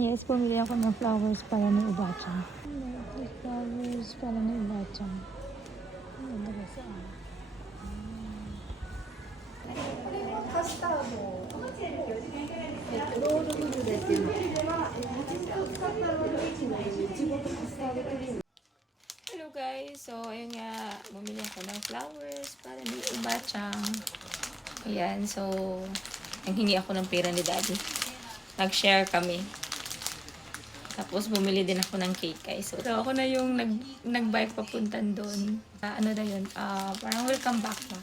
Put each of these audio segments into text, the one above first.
yes, pumili ako ng flowers para ni Ubachang. Flowers para ni Ubachang. Ang ganda sa Hello guys, so ayun nga, bumili ako ng flowers para ni Ubachang. Ayan, so nanghingi ako ng pera ni Daddy. Nag-share kami. Tapos bumili din ako ng cake guys. So ako na yung nag-bike papuntan doon. Ano na yun, parang welcome back na.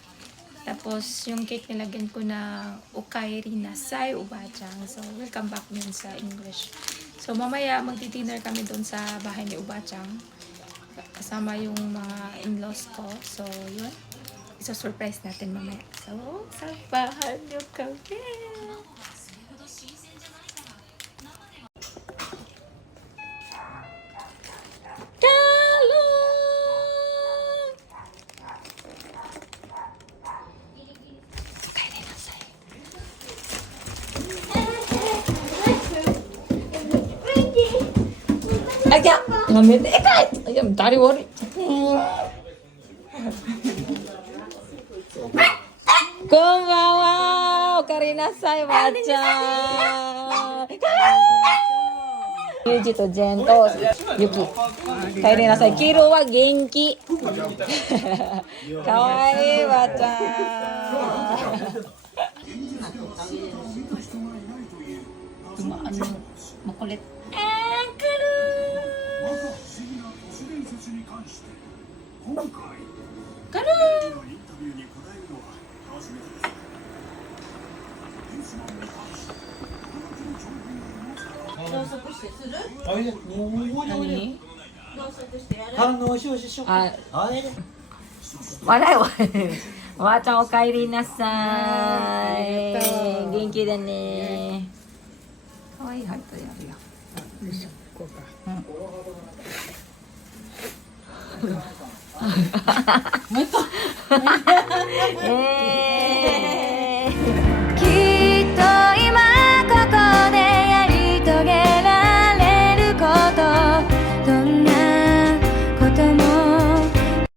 Tapos yung cake nilagyan ko na Okairi na Sai Ubachang. So welcome back yun sa English. So mamaya magdi-dinner kami doon sa bahay ni Ubachang. Kasama yung mga in-laws ko. So yun. Isa-surprise natin mamaya. So, sabahan niyo kami. Agak, ngambil ikat. Ayam tarik wari. Konbawa, okarinasai Ubachang. Yuji to Jen to Yuki. Okarinasai. Kiro wa genki. Kawaii Ubachang. Makulit. Ubachang okairi nasai. Genki da ne. Kawaii hatta yaru ya.